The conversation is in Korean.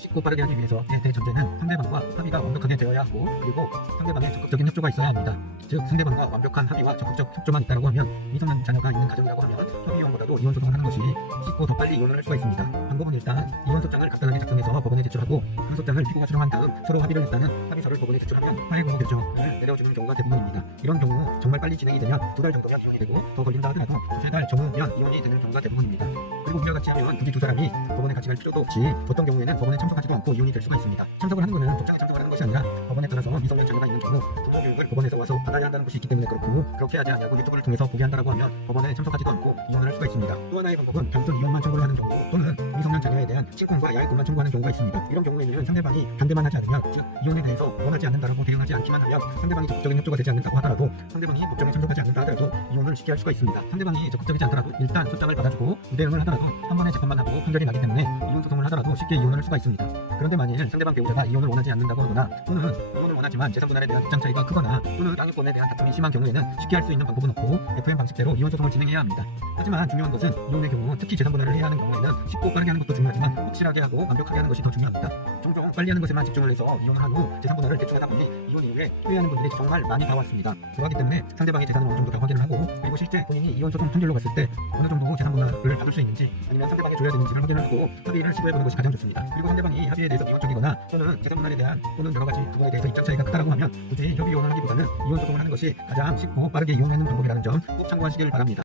쉽고 빠르게 하기 위해서의 대전제는 상대방과 합의가 완벽하게 되어야 하고, 그리고 상대방의 적극적인 협조가 있어야 합니다. 즉 상대방과 완벽한 합의와 적극적 협조만 있다고 하면, 미성년 자녀가 있는 가정이라고 하면 협의 이혼보다도 이혼 소송을 하는 것이 쉽고 더 빨리 이혼을 할 수가 있습니다. 방법은 일단 이혼 소장을 간단하게 작성해서 법원에 제출하고, 그 소장을 피고가 수령한 다음 서로 합의를 했다는 합의서를 법원에 제출하면 화해 공모 결정을 내려주는 경우가 대부분입니다. 이런 경우 정말 빨리 진행이 되면 2달 정도면 이혼이 되고, 더 걸린다 하더라도 2~3달 전후면 이혼이 되는 경우가 대부분입니다. 그리고 우리와 같이 하면 굳이 두 사람이 법원에 같이 갈 필요도 없이 어떤 경우에는 법원에 참석하지도 않고 이혼이 될 수가 있습니다. 참석을 하는 것은 법정에 참석을 하는 것이 아니라 법원에 따라서 미성년 자녀가 있는 경우 부모 교육을 법원에서 와서 받아야 한다는 것이 있기 때문에 그렇고, 그렇게 하지 않냐고 유튜브를 통해서 보게 한다고 하면 법원에 참석하지도 않고 이혼을 할 수가 있습니다. 또 하나의 방법은 단순 이혼만 청구를 하는 경우, 또는 미성년 자녀에 대한 친권과 야액권만 청구하는 경우가 있습니다. 이런 경우에는 상대방이 반대만 하지 않으면, 즉 이혼에 대해서 원하지 않는다라고 대응하지 않기만 하면, 상대방이 적극적인 협조가 되지 않는다고 하더라도, 상대방이 법정에 참석하지 않는다 하더라도 이혼을 쉽게 할 수가 있습니다. 상대방이 적극적이지 않더라도 일단 소장을 받아주고 우대응을 하더라도 한 번의 재판만 하고 판결이 나기 때문에 이혼 소송을 하더라도 쉽게 이혼을 할 수가 있습니다. 그런데 만일 상대방 배우자가 이혼을 원하지 않는다고 하거나, 또는 이혼을 원하지만 재산 분할에 대한 입장 차이가 크거나, 또는 양육권에 대한 다툼이 심한 경우에는 쉽게 할 수 있는 방법은 없고 FM 방식대로 이혼 소송을 진행해야 합니다. 하지만 중요한 것은 이혼의 경우, 특히 재산 분할을 해야 하는 경우에는 쉽고 빠르게 하는 것도 중요하지만 확실하게 하고 완벽하게 하는 것이 더 중요합니다. 종종 빨리 하는 것에만 집중을 해서 이혼을 한 후 재산 분할을 대충 하다 보니 이혼 이후에 후회하는 분들이 정말 많이 나왔습니다. 그렇기 때문에 상대방의 재산을 어느 정도 다 확인을 하고, 그리고 실제 본인이 이혼 소송 판결로 갔을 때 어느 정도 재산 분할을 받을 수 있는지, 아니면 상대방이 줘야 되는지를 확인을 하고 합의를 시도해보는 것이 가장 좋습니다. 그리고 상대방이 합의에 대해서 미온적이거나, 또는 재산 분할에 대한, 또는 여러 가지 부분에 대해서 입장 차이가 크다라고 하면 굳이 협의 이혼을 하기보다는 이혼 소송을 하는 것이 가장 쉽고 빠르게 이혼하는 방법이라는 점 꼭 참고하시길 바랍니다.